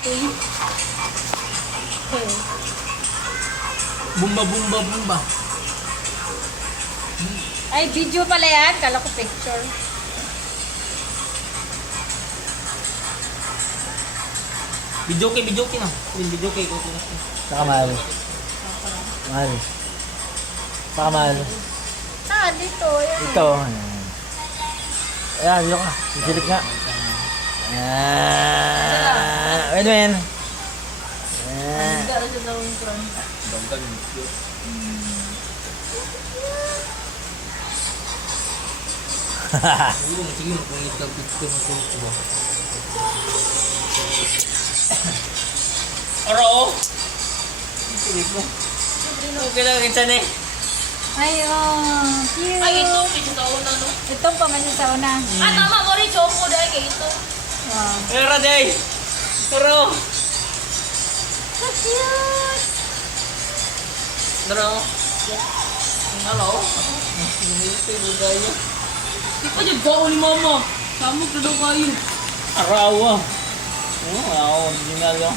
Uy. Bumba, bumba, bumba. Ay, video pala yan. Kala ko picture. Video kay na. Video kay ko. Saka mahal. Mahal. Saka mahal. Saan? Dito. Yan. Ito. Ayan, dito ka. Sisilip nga. Ayan. Win-win. Ayan. Gara sa daw yung front. Sige, magpungit ka picture mo ko. Aro! Sige ko. Okay lang rin saan eh. Ay, oh. Cute. Ay, ito. Ito sa una, no? Itong pamansin sa una. Ah, tama mo rin. Choco dahil kay ito. Wow. Pero day! Pero! So cute. Pero! Hello? Ito yung gayo. Di pa dyan gao ni mama. Samog na daw kayo. Arawa! Oo, ako. Hindi nga yun.